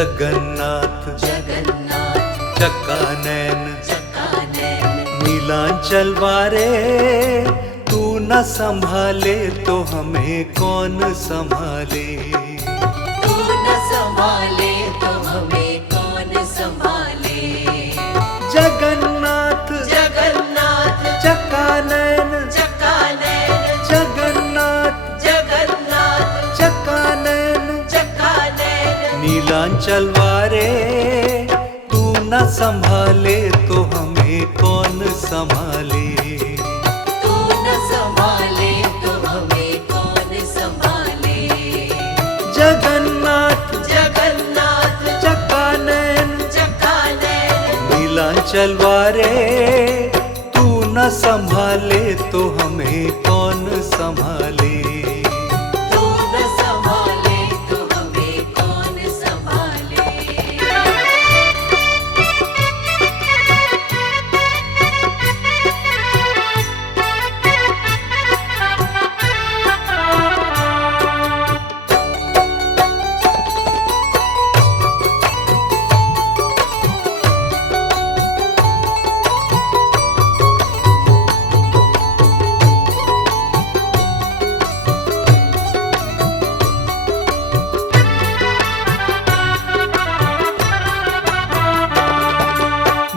जगन्नाथ जगन्नाथ चक्कानैन चक्कानैन नीलांचल वारे, तू न संभाले तो हमें कौन संभाले। तू न संभाले तो हमें कौन संभाले। जगन्नाथ जगन्नाथ चक्कानैन चक्कानैन जगन्नाथ जगन्नाथ चक्कानैन चक्कानैन नीलांचल वारे, तू न संभाले तो हमें कौन संभाले। तू न संभाले तो हमें कौन संभाले। जगन्नाथ जगन्नाथ चक्कानैन चक्कानैन नीलांचल वारे, तू न संभाले तो हमें कौन संभाले। तू न संभाले तो हमें कौन संभाले।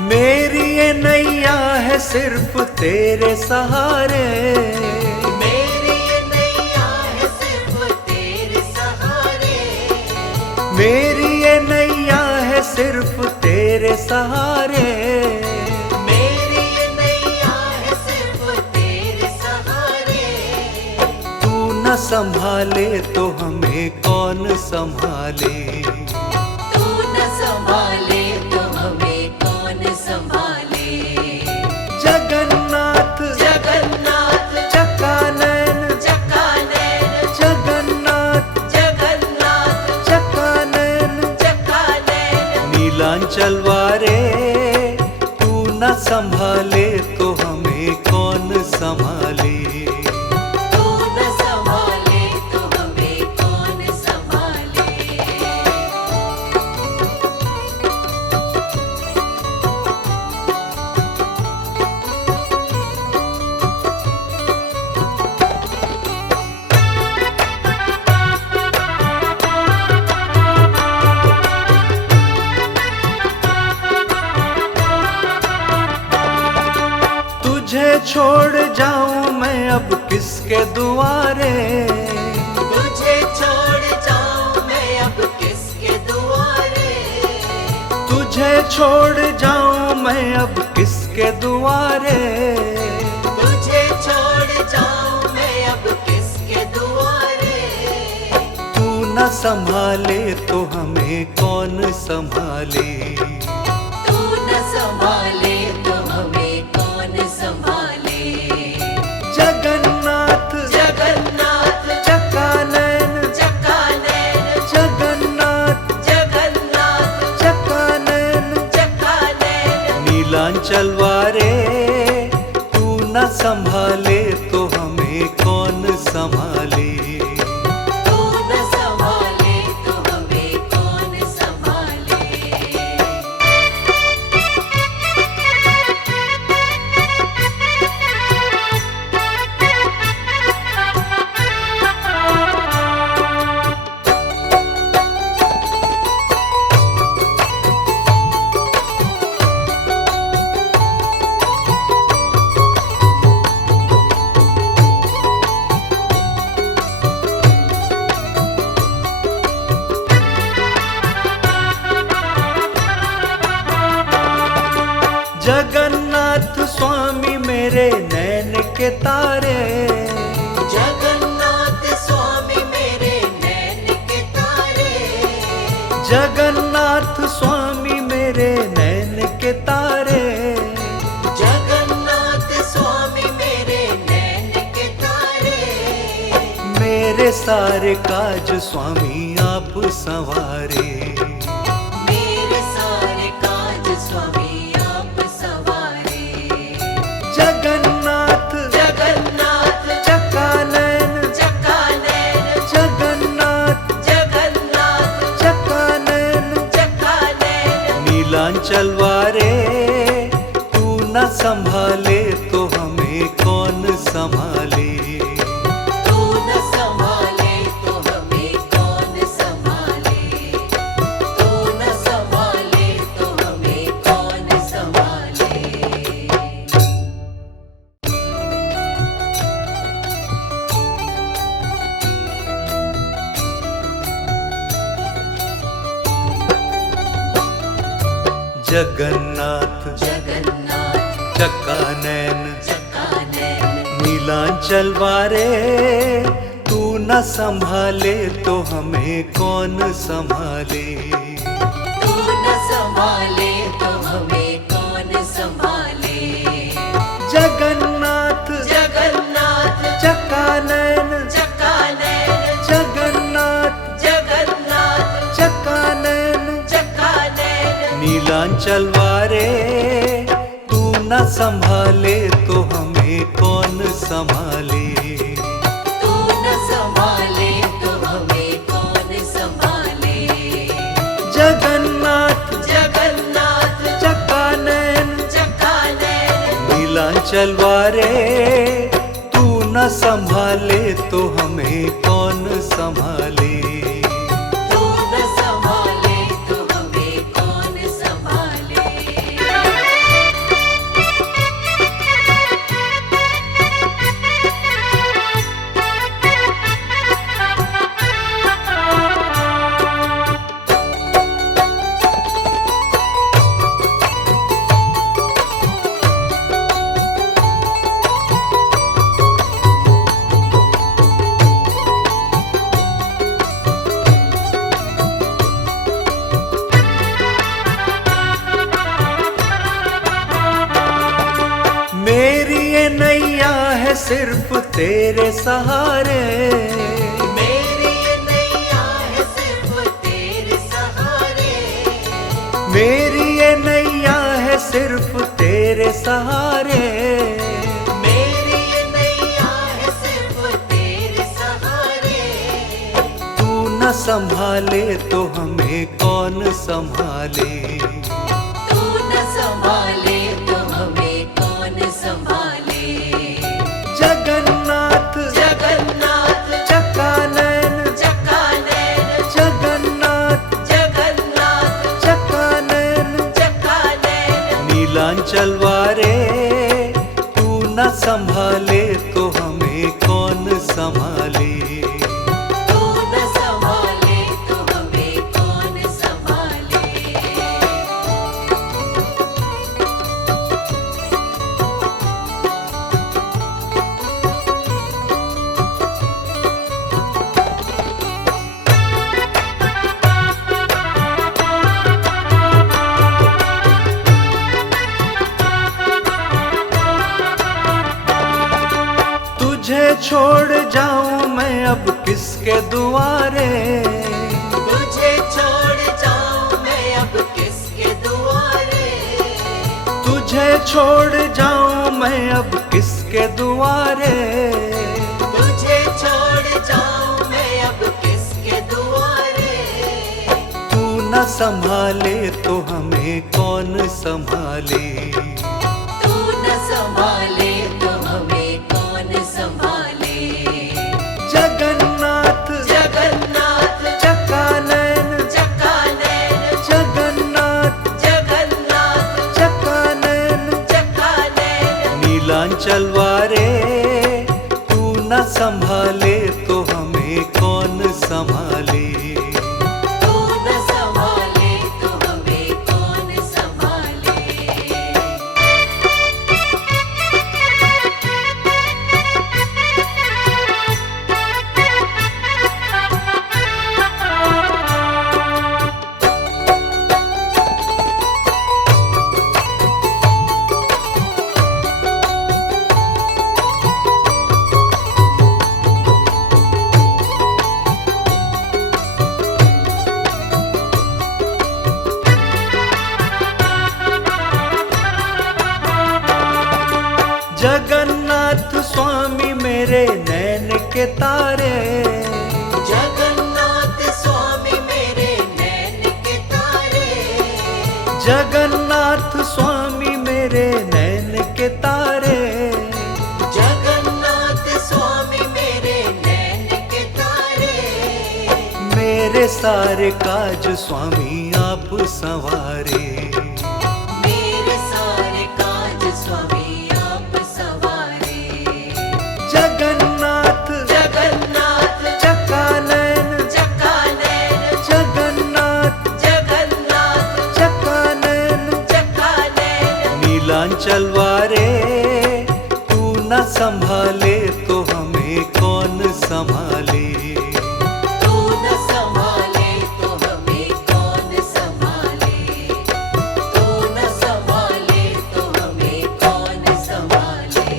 मेरी ये नैया है सिर्फ तेरे सहारे, मेरी ये नैया है सिर्फ तेरे सहारे। मेरी ये नैया है सिर्फ तेरे सहारे। मेरी ये नैया है सिर्फ तेरे सहारे। तू न संभाले तो हमें कौन संभाले। तू न संभाले तो हमें कौन संभाले। जगन्नाथ जगन्नाथ चक्कानैन चक्कानैन जगन्नाथ जगन्नाथ चक्कानैन चक्कानैन नीलांचल वारे, तू न संभाले तो हमें कौन संभाले। तू न संभाले तो हमें कौन संभाले। तुझे छोड़ जाऊं मैं अब किसके दुआरे। तुझे छोड़ जाऊं मैं अब किसके दुआरे। तुझे छोड़ जाऊं मैं अब किसके दुआरे। तुझे छोड़ जाऊं मैं अब किसके दुआरे। तू न संभाले तो हमें कौन संभाले। तू न संभाले तो हमें कौन संभाले। जगन्नाथ जगन्नाथ चक्कानैन चक्कानैन जगन्नाथ जगन्नाथ चक्कानैन चक्कानैन नीलांचल वारे, तू न संभाले तो हमें कौन संभाले। तू न संभाले तो हमें कौन संभाले। जगन्नाथ स्वामी मेरे नैन के तारे। जगन्नाथ स्वामी मेरे नैन के तारे। जगन्नाथ स्वामी मेरे नैन के तारे। जगन्नाथ स्वामी मेरे नैन के तारे। मेरे सारे काज स्वामी आप संवारे। मेरे सारे काज स्वामी आप सवारे। जगन्नाथ जगन्नाथ चक्कानैन चक्कानैन जगन्नाथ जगन्नाथ चक्कानैन न संभाले तो हमें कौन संभाले। तू न संभाले तो हमें कौन संभाले। तू न संभाले तो हमें कौन संभाले। जगन्नाथ जगन्नाथ चक्कानैन चक्कानैन नीलांचल वारे, तू न संभाले तो हमें कौन संभाले। तू न संभाले तो हमें कौन संभाले। जगन्नाथ जगन्नाथ चक्कानैन चक्कानैन जगन्नाथ जगन्नाथ चक्कानैन चक्कानैन नीलांचल वारे, तू न संभाले तो हमें कौन संभाले। तू न संभाले तो हमें कौन संभाले। जगन्नाथ जगन्नाथ चक्कानैन चक्कानैन नीलांचल वारे, तू न संभाले तो हमें कौन संभाले। तू न संभाले तो हमें कौन संभाले। मेरी ये नैया है सिर्फ तेरे सहारे, मेरी ये नैया है सिर्फ तेरे सहारे। मेरी ये नैया है सिर्फ तेरे सहारे। मेरी ये नैया है सिर्फ तेरे सहारे। तू न संभाले तो हमें कौन संभाले। तू न संभाले तो हमें कौन संभाले। जगन्नाथ जगन्नाथ चक्कानैन चक्कानैन जगन्नाथ जगन्नाथ चक्कानैन चक्कानैन नीलांचल वारे, तू न संभाले तो हमें कौन संभाले। तू न संभाले तो हमें कौन संभाले। तुझे छोड़ जाऊं मैं अब किसके दुआरे। तुझे छोड़ जाऊं मैं अब किसके दुआरे। तुझे छोड़ जाऊं मैं अब किसके दुआरे। तुझे छोड़ जाऊं मैं अब किसके दुआरे। तू न संभाले तो हमें कौन संभाले। तू न संभाले तो हमें कौन संभाले। जगन्नाथ जगन्नाथ चक्कानैन चक्कानैन जगन्नाथ जगन्नाथ चक्कानैन चक्कानैन नीलांचल वारे, तू न संभाले तो हमें कौन संभाले। तू न संभाले तो हमें कौन संभाले। जगन्नाथ स्वामी मेरे नैन के तारे। जगन्नाथ स्वामी मेरे नैन के तारे। जगन्नाथ स्वामी मेरे नैन के तारे। जगन्नाथ स्वामी मेरे नैन के तारे। मेरे सारे काज स्वामी आप संवारे। मेरे सारे काज स्वामी आप सवारे। जगन्नाथ जगन्नाथ चकानैन, चकानैन, जगन्नाथ जगन्नाथ चकानैन, चकानैन। नीलांचल वारे तू न संभाले तो हमें कौन संभाले। तू न संभाले तो हमें कौन संभाले। तू न संभाले तो हमें कौन संभाले।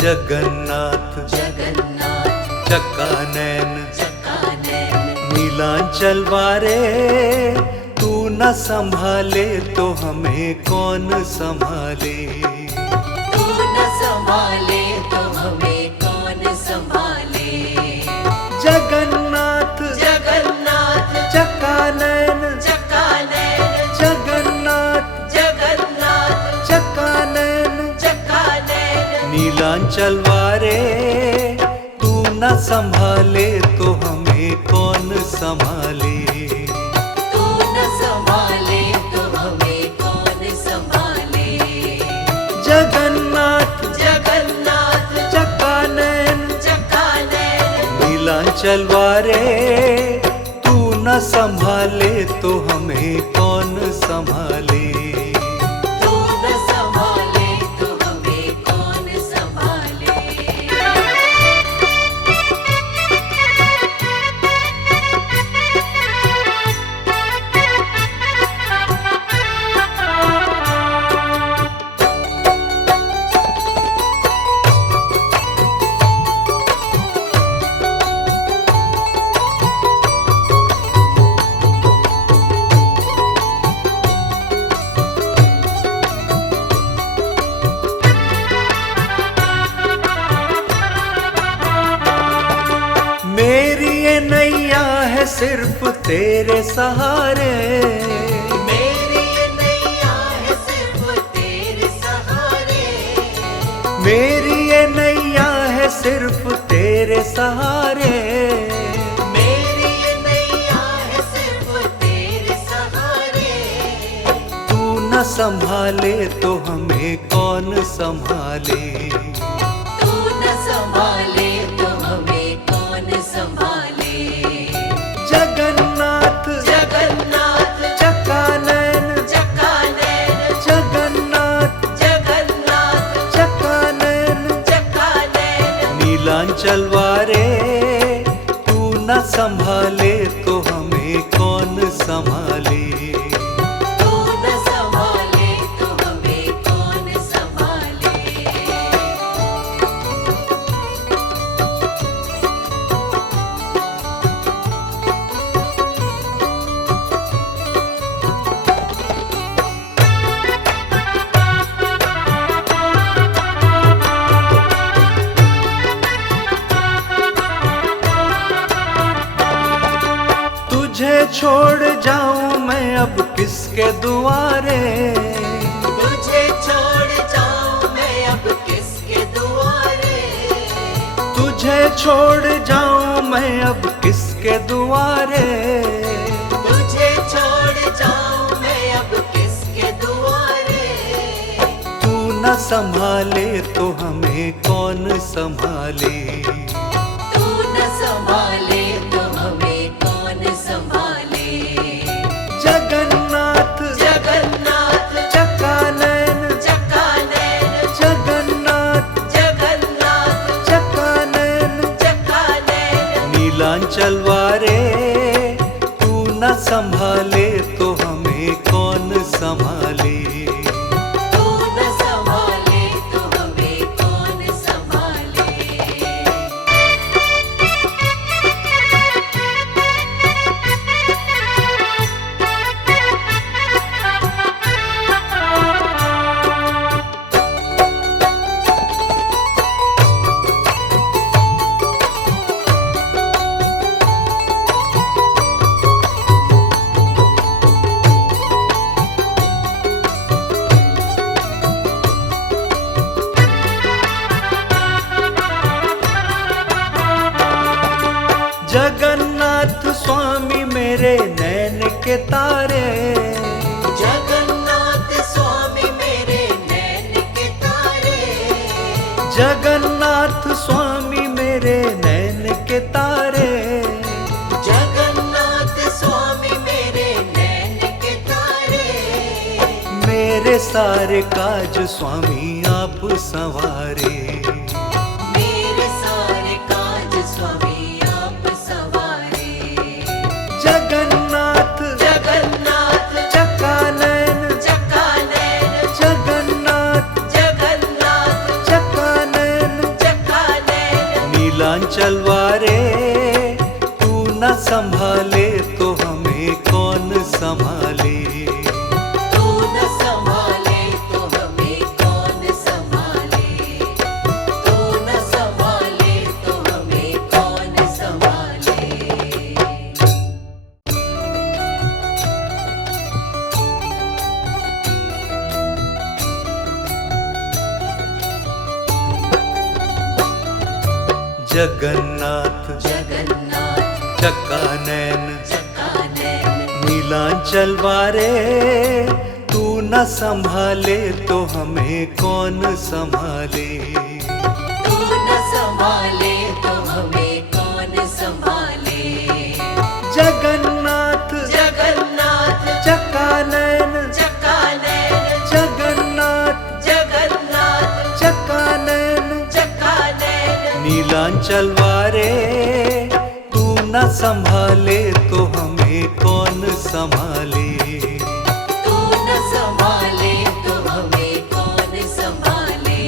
जगन्नाथ जगन्नाथ चकानैन, चकानैन। नीलांचल वारे तू न संभाले तो हमें कौन संभाले। तू न संभाले तो हमें कौन संभाले। जगन्नाथ जगन्नाथ चकानैन, चकानैन, जगन्नाथ जगन्नाथ चकानैन, चकानैन। नीलांचल वारे तू न संभाले तो हमें कौन संभाले। तू न संभाले तो हमें कौन संभाले। जगन्नाथ जगन्नाथ चकानैन, चकानैन। नीलांचल वारे तू न संभाले तो हमें कौन संभाले। तू न संभाले तो हमें कौन संभाले। मेरी ये नैया है सिर्फ तेरे सहारे। मेरी ये नैया है सिर्फ तेरे सहारे। मेरी ये नैया है सिर्फ तेरे सहारे। मेरी ये नैया है सिर्फ तेरे सहारे। तू न संभाले तो हमें कौन संभाले। तू न संभाले तो हमें कौन संभाले। जगन्नाथ जगन्नाथ चकानैन, चकानैन, जगन्नाथ जगन्नाथ चकानैन, चकानैन। नीलांचल वारे तू न संभाले तो हमें कौन संभाले। तू न संभाले तो हमें कौन संभाले। तुझे छोड़ जाऊं मैं अब किसके दुआरे। तुझे छोड़ जाऊं मैं अब किसके दुआरे। तुझे छोड़ जाऊं मैं अब किसके दुआरे। तुझे छोड़ जाऊं मैं अब किसके दुआरे। तू न संभाले तो हमें कौन संभाले। तू न संभाले तो हमें कौन संभाले। जगन्नाथ जगन्नाथ चकानैन, चकानैन, जगन्नाथ जगन्नाथ चकानैन, चकानैन। नीलांचल वारे तू न संभाले तो हमें कौन संभाले। तू न संभाले तो हमें कौन संभाले। जगन्नाथ स्वामी मेरे नैन के तारे, जगन्नाथ स्वामी मेरे नैन के तारे, जगन्नाथ स्वामी मेरे नैन के तारे, जगन्नाथ स्वामी मेरे नैन के तारे। मेरे सारे काज स्वामी आप संवारे, मेरे सारे काज स्वामी आप सवारे। जगन्नाथ जगन्नाथ चकानैन, चकानैन, जगन्नाथ जगन्नाथ चकानैन, चकानैन। नीलांचल वारे तू न संभाले तो हमें कौन संभाले। तू न संभाले तो हमें कौन संभाले, तू न संभाले तो हमें कौन संभाले। जगन्नाथ जगन्नाथ चकानैन, चकानैन, नीलांचल वारे तू न संभाले तो हमें कौन संभाले। तू न संभाले तो हमें कौन संभाले। जगन्नाथ जगन्नाथ चकानैन, चकानैन, जगन्नाथ जगन्नाथ चकानैन, चकानैन। नीलांचल वारे तू न संभाले तो हमें कौन संभाले। तू न संभाले तो हमें कौन संभाले।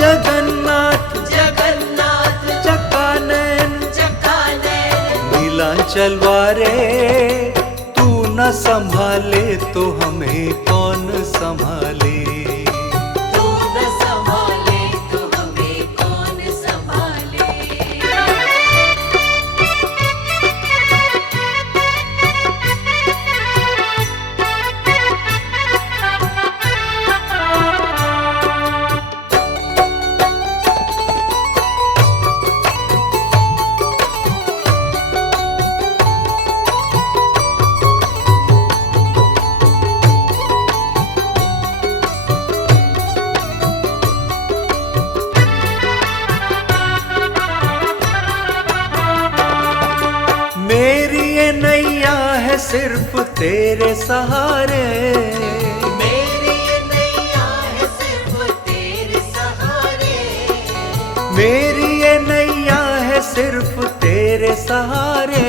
जगन्नाथ जगन्नाथ चकानैन, चकानैन, नीलांचल वारे तू न संभाले तो हमें कौन संभाले। तू न संभाले तो हमें कौन संभाले। मेरी ये नैया है सिर्फ तेरे सहारे, मेरी ये नैया है सिर्फ तेरे सहारे। मेरी ये नैया है सिर्फ तेरे सहारे।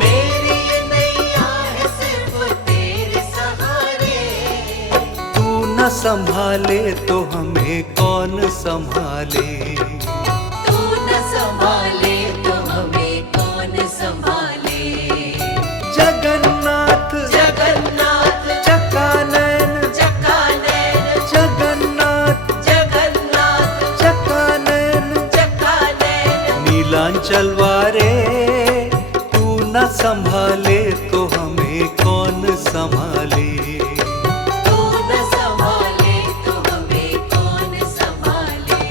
मेरी ये नैया है सिर्फ तेरे सहारे। तू न संभाले तो हमें कौन संभाले। तू न संभाले तो हमें कौन संभाले। जगन्नाथ जगन्नाथ चकानैन, चकानैन, जगन्नाथ जगन्नाथ चकानैन, चकानैन। नीलांचल वारे तू न संभाले तो हमें कौन संभाले। तू न संभाले तो हमें कौन संभाले।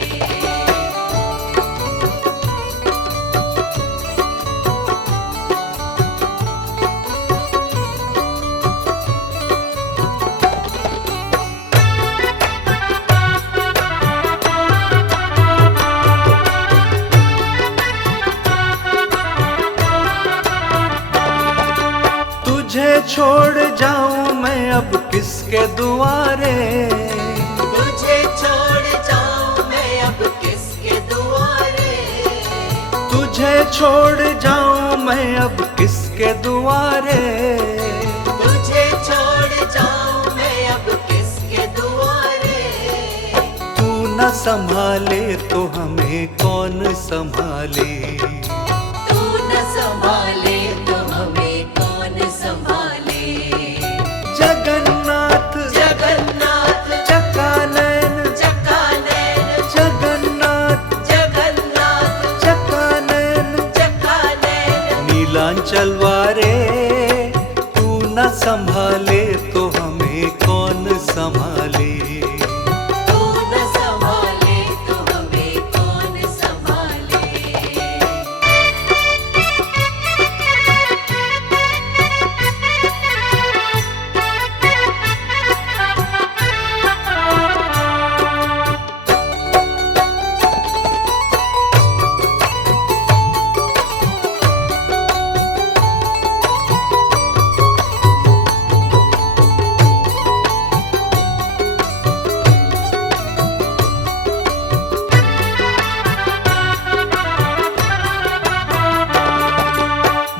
तुझे छोड़ जाऊं मैं अब किसके दुआरे। तुझे छोड़ जाऊं मैं अब किसके दुआरे। तुझे छोड़ जाऊं मैं अब किसके दुआरे। तुझे छोड़ जाऊं मैं अब किसके दुआरे। तू न संभाले तो हमें कौन संभाले। तू न संभाले तो हमें कौन संभाले। जगन्नाथ जगन्नाथ चकानैन, चकानैन, जगन्नाथ जगन्नाथ चकानैन, चकानैन। नीलांचल वारे तू न संभाले तो हमें कौन संभाले। तू न संभाले तो हमें कौन संभाले।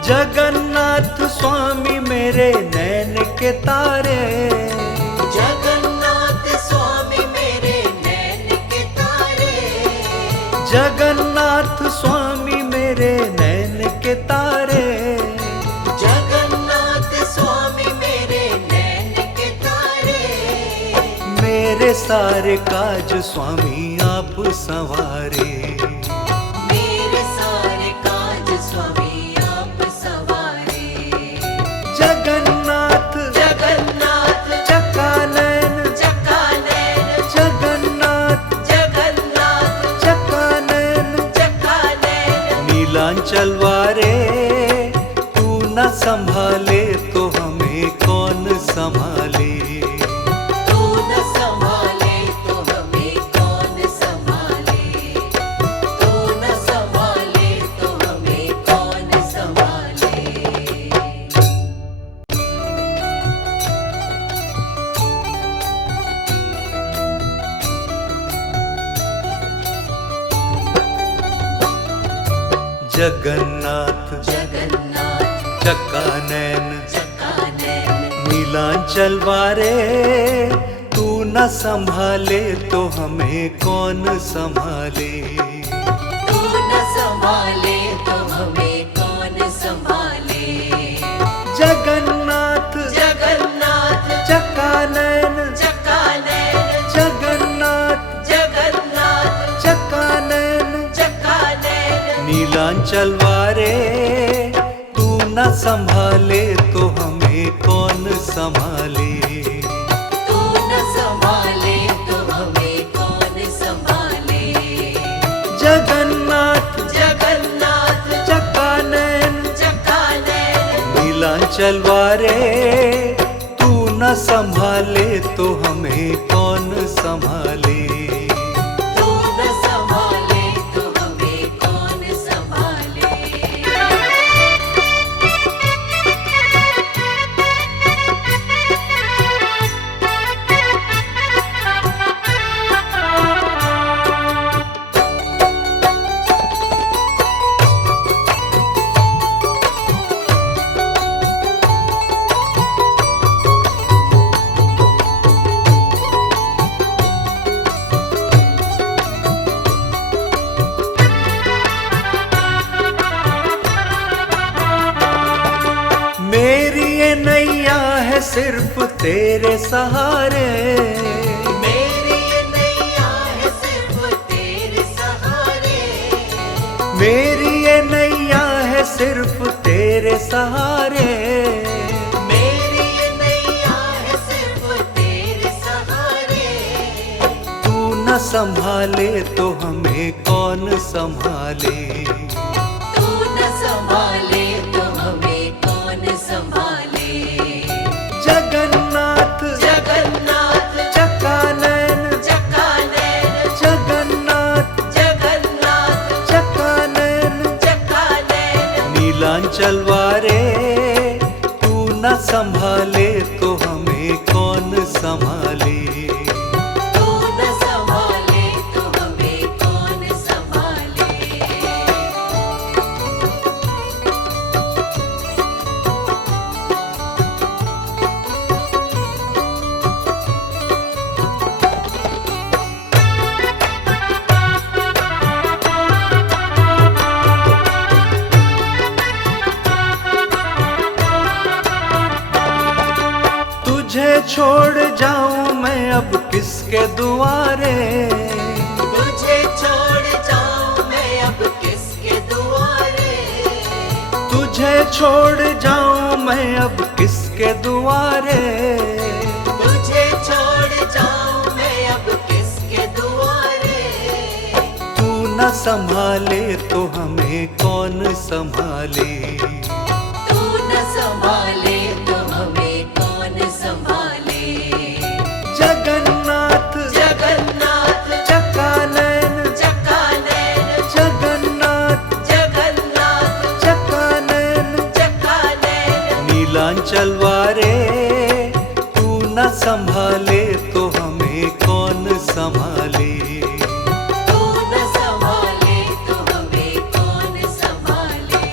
जगन्नाथ स्वामी मेरे नैन के तारे, जगन्नाथ स्वामी मेरे नैन के तारे, जगन्नाथ स्वामी मेरे नैन के तारे, जगन्नाथ स्वामी मेरे नैन के तारे। मेरे सारे काज स्वामी आप संवारे, मेरे सारे काज स्वामी आप सवारे। जगन्नाथ जगन्नाथ चकानैन, चकानैन, जगन्नाथ जगन्नाथ चकानैन, चकानैन। नीलांचल वारे तू न संभाले तो हमें कौन संभाले। तू न संभाले तो हमें कौन संभाले, तू न संभाले तो हमें कौन संभाले। जगन्नाथ जगन्नाथ चकानैन, चकानैन, नीलांचल वारे तू न संभाले तो हमें कौन संभाले। तू न संभाले तो हमें कौन संभाले। जगन्नाथ जगन्नाथ चकानैन, चकानैन, जगन्नाथ जगन्नाथ चकानैन, चकानैन। नीलांचल वारे तू न संभाले तो हमें कौन संभाले। तू न संभाले तो हमें कौन संभाले। जगन्नाथ जगन्नाथ चकानैन, चकानैन, नीलांचल वारे तू न संभाले तो हमें कौन संभाले। तू न संभाले तो हमें कौन संभाले। मेरी ये नैया है सिर्फ तेरे सहारे, मेरी ये नैया है सिर्फ तेरे सहारे। मेरी ये नैया है सिर्फ तेरे सहारे। मेरी ये नैया है सिर्फ तेरे सहारे। तू न संभाले तो हमें कौन संभाले। तू न संभाले तो हमें कौन संभाले। जगन्नाथ जगन्नाथ चकानैन, चकानैन, जगन्नाथ जगन्नाथ चकानैन, चकानैन। नीलांचल वारे तू न संभाले तो हमें कौन संभाले। तू न संभाले तो हमें कौन संभाले। तुझे छोड़ जाऊं मैं अब किसके दुआरे। तुझे छोड़ जाऊं मैं अब किसके दुआरे। तुझे छोड़ जाऊं मैं अब किसके दुआरे। तुझे छोड़ जाऊं मैं अब किसके दुआरे। तू न संभाले तो हमें कौन संभाले। तू न संभाले तो हमें कौन संभाले। जगन्नाथ जगन्नाथ चकानैन, चकानैन, जगन्नाथ जगन्नाथ चकानैन, चकानैन। नीलांचल वारे तू न संभाले तो हमें कौन संभाले। तू न संभाले तो हमें कौन संभाले।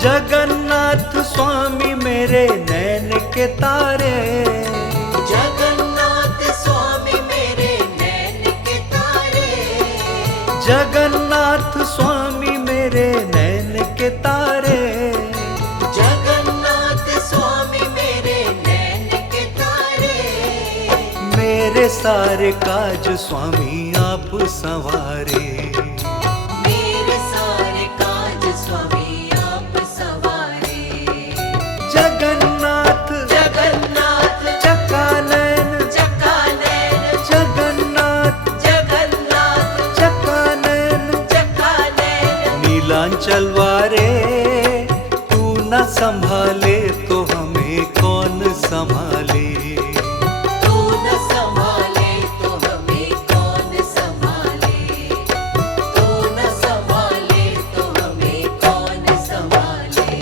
जगन्नाथ स्वामी मेरे नैन के तारे, जगन्नाथ स्वामी मेरे नैन के तारे, जगन्नाथ स्वामी मेरे नैन के तारे, जगन्नाथ स्वामी मेरे नैन के तारे। मेरे सारे काज स्वामी आप संवारे, मेरे सारे काज स्वामी आप सवारे। जगन्नाथ जगन्नाथ चकानैन, चकानैन, जगन्नाथ जगन्नाथ चकानैन, चकानैन। नीलांचल वारे तू न संभाले तो हमें कौन संभाले। तू न संभाले तो हमें कौन संभाले, तू न संभाले तो हमें कौन संभाले।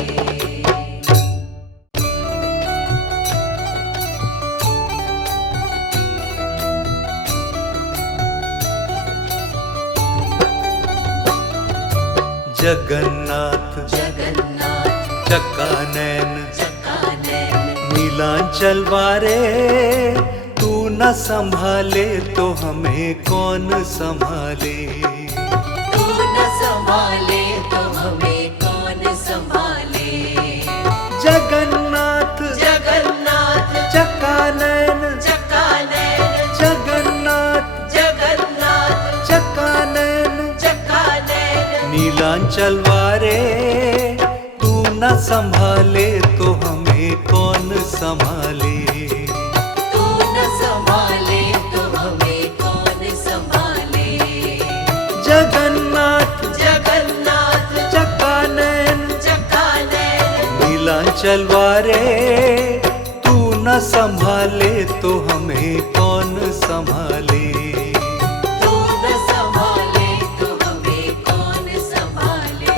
जगन्नाथ जगन्नाथ चकानैन, चकानैन, नीलांचल वारे तू न संभाले तो हमें कौन संभाले। तू न संभाले तो हमें कौन संभाले। जगन्नाथ जगन्नाथ चकानैन, चकानैन, जगन्नाथ जगन्नाथ चकानैन, चकानैन। नीलांचल वारे तू न संभाले तो हमें कौन संभाले। तू न संभाले तो हमें कौन संभाले। जगन्नाथ जगन्नाथ चकानैन, चकानैन, नीलांचल वारे तू न संभाले तो हमें कौन संभाले। तू न संभाले तो हमें कौन संभाले।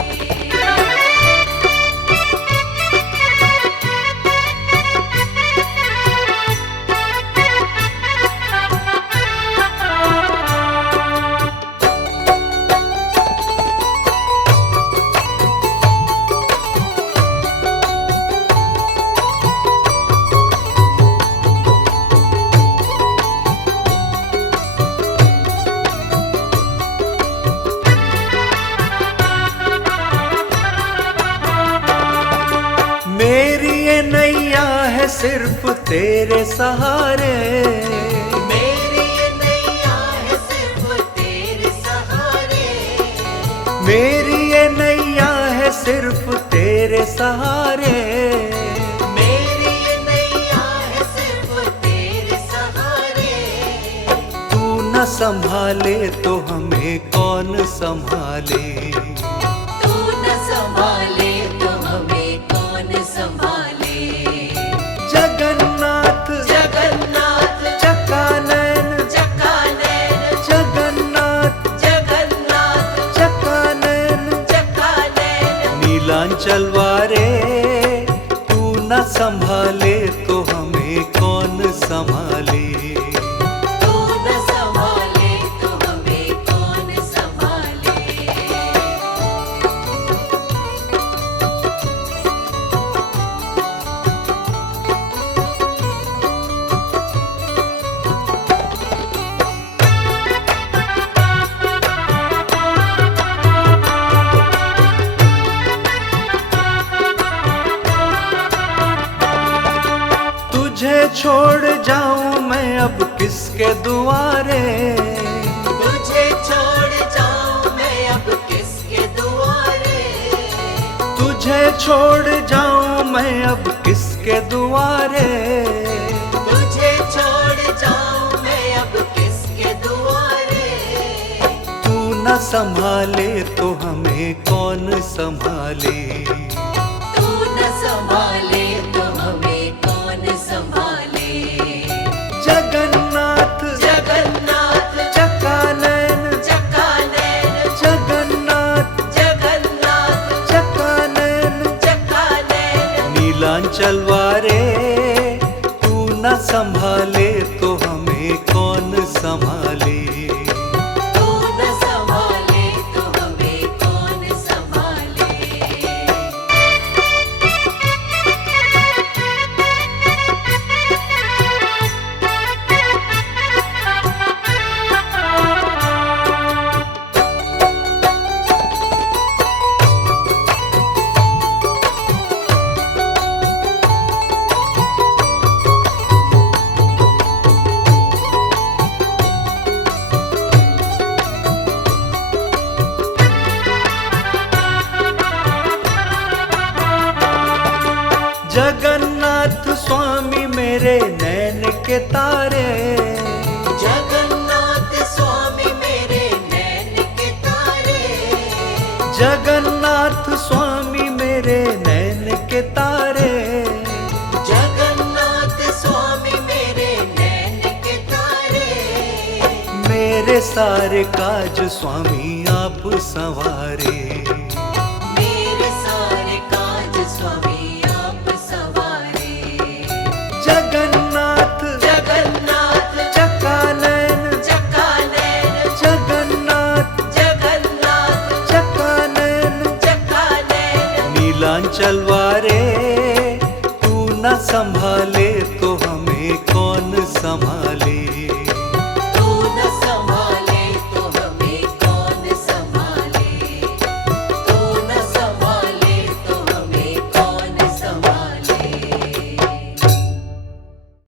मेरी ये नैया है सिर्फ तेरे सहारे, मेरी ये नैया है सिर्फ तेरे सहारे। मेरी ये नैया है सिर्फ तेरे सहारे। मेरी ये नैया है सिर्फ तेरे सहारे। तू न संभाले तो हमें कौन संभाले। तू न संभाले तो हमें कौन संभाले। जगन्नाथ जगन्नाथ चकानैन, चकानैन, जगन्नाथ जगन्नाथ चकानैन, चकानैन। नीलांचल वारे तू न संभाले तो हमें कौन संभाले। तू न संभाले तो हमें कौन संभाले। तुझे छोड़ जाऊं मैं अब किसके दुआरे। तुझे छोड़ जाऊं मैं अब किसके दुआरे। तुझे छोड़ जाऊं मैं अब किसके दुआरे। तुझे छोड़ जाऊं मैं अब किसके दुआरे। तू न संभाले तो हमें कौन संभाले। तू न संभाले तो हमें कौन संभाले। जगन्नाथ जगन्नाथ चकानैन, चकानैन, जगन्नाथ जगन्नाथ चकानैन, चकानैन। नीलांचल वारे तू न संभाले तो हमें कौन संभाले। तू न संभाले तो हमें कौन संभाले। जगन्नाथ स्वामी मेरे नैन के तारे, जगन्नाथ स्वामी मेरे नैन के तारे, जगन्नाथ स्वामी मेरे नैन के तारे, जगन्नाथ स्वामी मेरे नैन के तारे। मेरे सारे काज स्वामी आप संवारे, मेरे सारे काज स्वामी आप सवारे। जगन्नाथ जगन्नाथ चकानैन, चकानैन, जगन्नाथ जगन्नाथ चकानैन, चकानैन। नीलांचल वारे तू न संभाले,